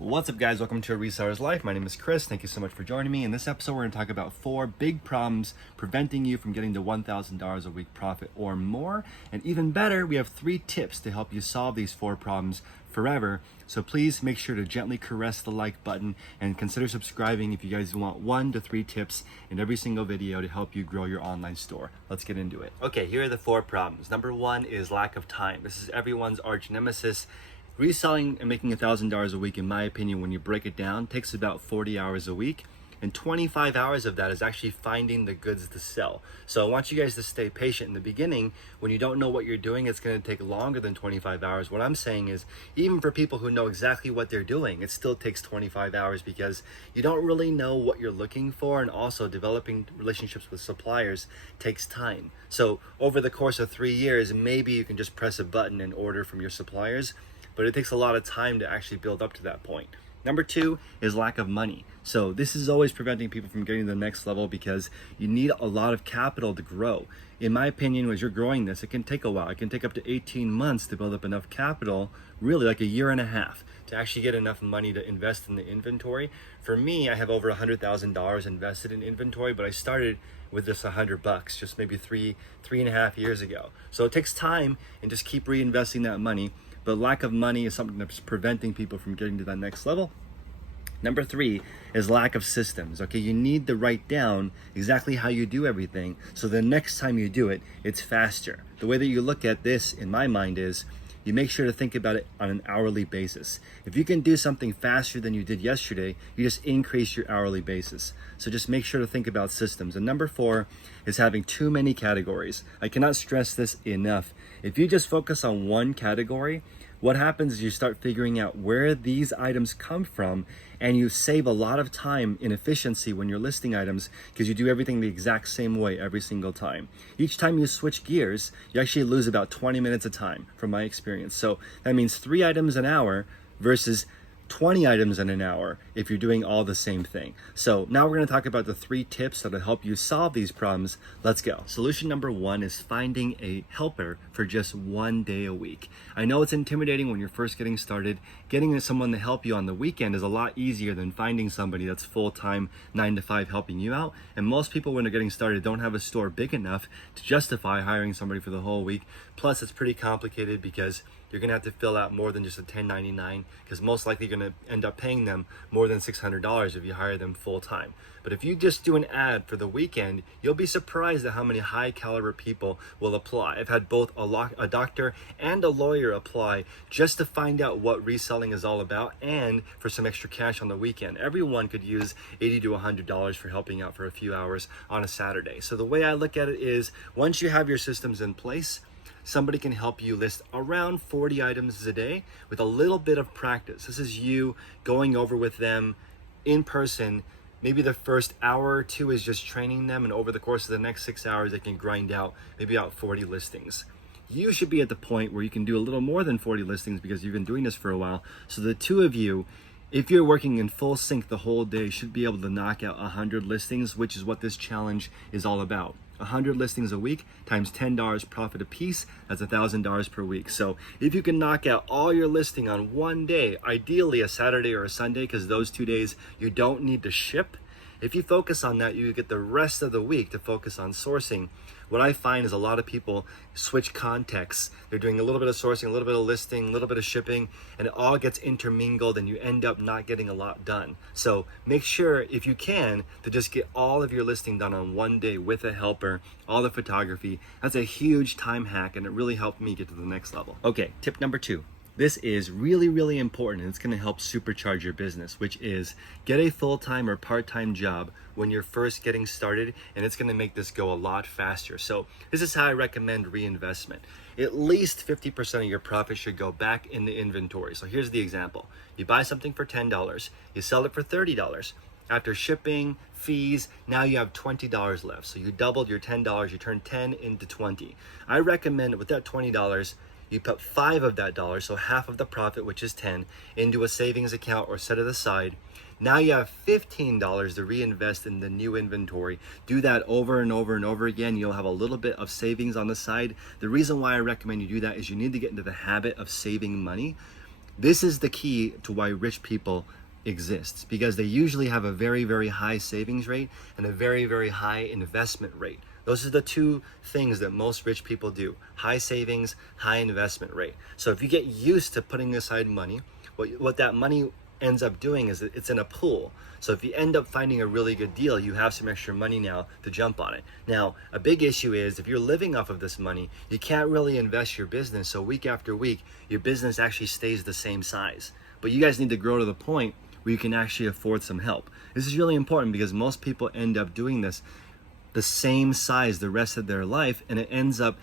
What's up, guys? Welcome to A Reseller's Life. My name is Chris. Thank you so much for joining me. In this episode, we're going to talk about 4 big problems preventing you from getting to $1,000 a week profit or more. And even better, we have 3 tips to help you solve these 4 problems forever. So please make sure to gently caress the like button and consider subscribing if you guys want 1 to 3 tips in every single video to help you grow your online store. Let's get into it. Okay, here are the 4 problems. Number 1 is lack of time. This is everyone's arch nemesis. Reselling and making $1,000 a week, in my opinion, when you break it down, takes about 40 hours a week. And 25 hours of that is actually finding the goods to sell. So I want you guys to stay patient. In the beginning, when you don't know what you're doing, it's going to take longer than 25 hours. What I'm saying is, even for people who know exactly what they're doing, it still takes 25 hours because you don't really know what you're looking for. And also developing relationships with suppliers takes time. So over the course of 3 years, maybe you can just press a button and order from your suppliers. But it takes a lot of time to actually build up to that point. Number 2 is lack of money. So this is always preventing people from getting to the next level because you need a lot of capital to grow. In my opinion, as you're growing this, it can take a while. It can take up to 18 months to build up enough capital, really like a year and a half, to actually get enough money to invest in the inventory. For me, I have over $100,000 invested in inventory, but I started with just $100, just maybe three and a half years ago. So it takes time and just keep reinvesting that money. But lack of money is something that's preventing people from getting to that next level. Number 3 is lack of systems. Okay, you need to write down exactly how you do everything so the next time you do it, it's faster. The way that you look at this, in my mind, is you make sure to think about it on an hourly basis. If you can do something faster than you did yesterday, you just increase your hourly basis. So just make sure to think about systems. And number 4 is having too many categories. I cannot stress this enough. If you just focus on one category, what happens is you start figuring out where these items come from, and you save a lot of time in efficiency when you're listing items because you do everything the exact same way every single time. Each time you switch gears, you actually lose about 20 minutes of time from my experience. So that means 3 items an hour versus 20 items in an hour if you're doing all the same thing. So now we're going to talk about the 3 tips that'll help you solve these problems. Let's go. Solution number 1 is finding a helper for just 1 day a week. I know it's intimidating when you're first getting started. Getting someone to help you on the weekend is a lot easier than finding somebody that's full-time 9 to 5 helping you out. And most people, when they're getting started, don't have a store big enough to justify hiring somebody for the whole week. Plus, it's pretty complicated because you're going to have to fill out more than just a 1099 because most likely you're going to end up paying them more than $600 if you hire them full time. But if you just do an ad for the weekend, you'll be surprised at how many high caliber people will apply. I've had both a doctor and a lawyer apply just to find out what reselling is all about and for some extra cash on the weekend. Everyone could use $80 to $100 for helping out for a few hours on a Saturday. So the way I look at it is, once you have your systems in place, somebody can help you list around 40 items a day with a little bit of practice. This is you going over with them in person. Maybe the first hour or 2 is just training them, and over the course of the next 6 hours, they can grind out maybe about 40 listings. You should be at the point where you can do a little more than 40 listings because you've been doing this for a while. So the 2 of you, if you're working in full sync the whole day, should be able to knock out 100 listings, which is what this challenge is all about. 100 listings a week times $10 profit a piece, that's $1,000 per week. So if you can knock out all your listing on 1 day, ideally a Saturday or a Sunday, because those 2 days you don't need to ship, if you focus on that, you get the rest of the week to focus on sourcing. What I find is a lot of people switch contexts. They're doing a little bit of sourcing, a little bit of listing, a little bit of shipping, and it all gets intermingled and you end up not getting a lot done. So make sure, if you can, to just get all of your listing done on 1 day with a helper, all the photography. That's a huge time hack, and it really helped me get to the next level. Okay, tip number 2. This is really, really important, and it's going to help supercharge your business, which is get a full-time or part-time job when you're first getting started, and it's going to make this go a lot faster. So this is how I recommend reinvestment. At least 50% of your profit should go back in the inventory. So here's the example. You buy something for $10, you sell it for $30. After shipping, fees, now you have $20 left. So you doubled your $10, you turned 10 into 20. I recommend with that $20, you put 5 of that dollar, so half of the profit, which is 10, into a savings account or set it aside. Now you have $15 to reinvest in the new inventory. Do that over and over and over again. You'll have a little bit of savings on the side. The reason why I recommend you do that is you need to get into the habit of saving money. This is the key to why rich people exist, because they usually have a very, very high savings rate and a very, very high investment rate. Those are the two things that most rich people do: high savings, high investment rate. So if you get used to putting aside money, what that money ends up doing is it's in a pool. So if you end up finding a really good deal, you have some extra money now to jump on it. Now, a big issue is if you're living off of this money, you can't really invest your business. So week after week, your business actually stays the same size. But you guys need to grow to the point where you can actually afford some help. This is really important because most people end up doing this the same size the rest of their life, and it ends up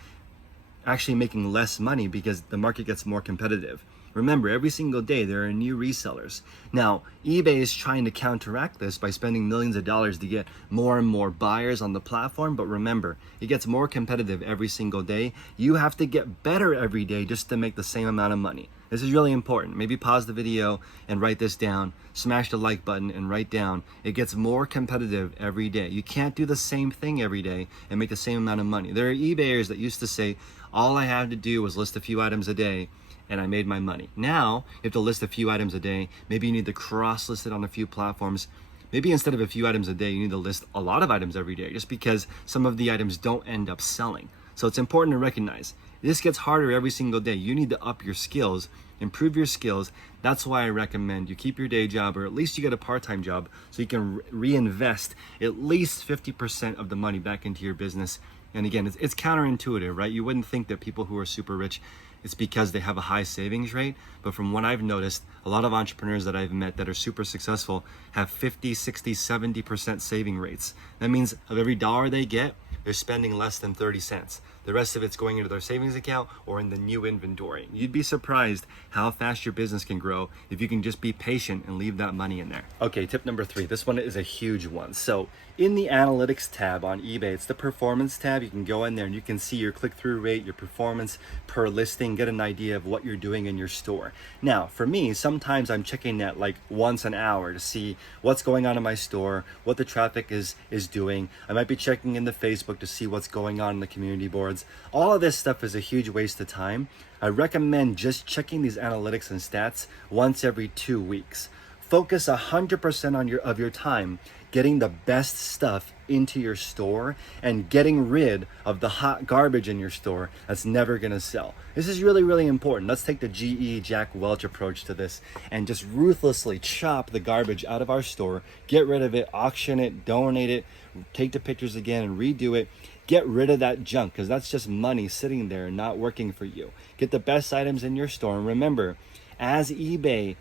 actually making less money because the market gets more competitive. Remember, every single day there are new resellers. Now, eBay is trying to counteract this by spending millions of dollars to get more and more buyers on the platform, but remember, it gets more competitive every single day. You have to get better every day just to make the same amount of money. This is really important. Maybe pause the video and write this down. Smash the like button and write down. It gets more competitive every day. You can't do the same thing every day and make the same amount of money. There are eBayers that used to say, all I had to do was list a few items a day and I made my money. Now, you have to list a few items a day. Maybe you need to cross-list it on a few platforms. Maybe instead of a few items a day, you need to list a lot of items every day, just because some of the items don't end up selling. So it's important to recognize this gets harder every single day. You need to up your skills, improve your skills. That's why I recommend you keep your day job, or at least you get a part-time job so you can reinvest at least 50% of the money back into your business. And again, it's counterintuitive, right? You wouldn't think that people who are super rich, it's because they have a high savings rate. But from what I've noticed, a lot of entrepreneurs that I've met that are super successful have 50, 60, 70% saving rates. That means of every dollar they get, they're spending less than 30 cents. The rest of it's going into their savings account or in the new inventory. You'd be surprised how fast your business can grow if you can just be patient and leave that money in there. Okay, tip number 3. This one is a huge one. So in the analytics tab on eBay, it's the performance tab. You can go in there and you can see your click-through rate, your performance per listing, get an idea of what you're doing in your store. Now, for me, sometimes I'm checking that like once an hour to see what's going on in my store, what the traffic is doing. I might be checking into Facebook to see what's going on in the community boards. All of this stuff is a huge waste of time. I recommend just checking these analytics and stats once every 2 weeks. Focus 100% of your time getting the best stuff into your store and getting rid of the hot garbage in your store that's never gonna sell. This is really, really important. Let's take the GE Jack Welch approach to this and just ruthlessly chop the garbage out of our store, get rid of it, auction it, donate it, take the pictures again and redo it. Get rid of that junk, because that's just money sitting there not working for you. Get the best items in your store. And remember, as eBay,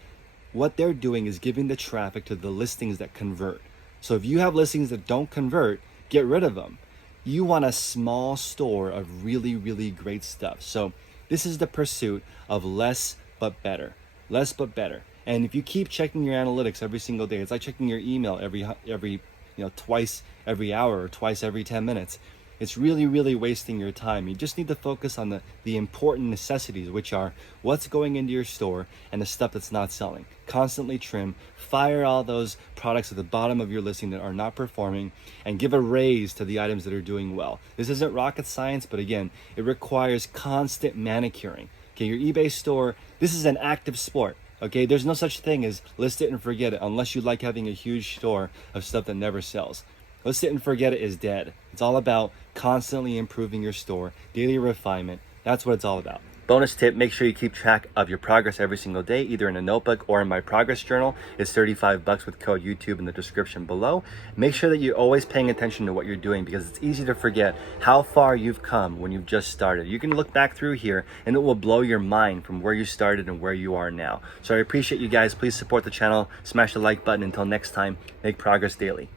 what they're doing is giving the traffic to the listings that convert. So if you have listings that don't convert, get rid of them. You want a small store of really, really great stuff. So this is the pursuit of less but better. Less but better. And if you keep checking your analytics every single day, it's like checking your email every twice every hour or twice every 10 minutes. It's really, really wasting your time. You just need to focus on the important necessities, which are what's going into your store and the stuff that's not selling. Constantly trim, fire all those products at the bottom of your listing that are not performing, and give a raise to the items that are doing well. This isn't rocket science, but again, it requires constant manicuring. Okay, your eBay store, this is an active sport. Okay, there's no such thing as list it and forget it unless you like having a huge store of stuff that never sells. List it and forget it is dead. It's all about constantly improving your store, daily refinement. That's what it's all about. Bonus tip, make sure you keep track of your progress every single day, either in a notebook or in my progress journal. It's $35 with code YouTube in the description below. Make sure that you're always paying attention to what you're doing, because it's easy to forget how far you've come when you've just started. You can look back through here and it will blow your mind from where you started and where you are now. So I appreciate you guys. Please support the channel. Smash the like button. Until next time, make progress daily.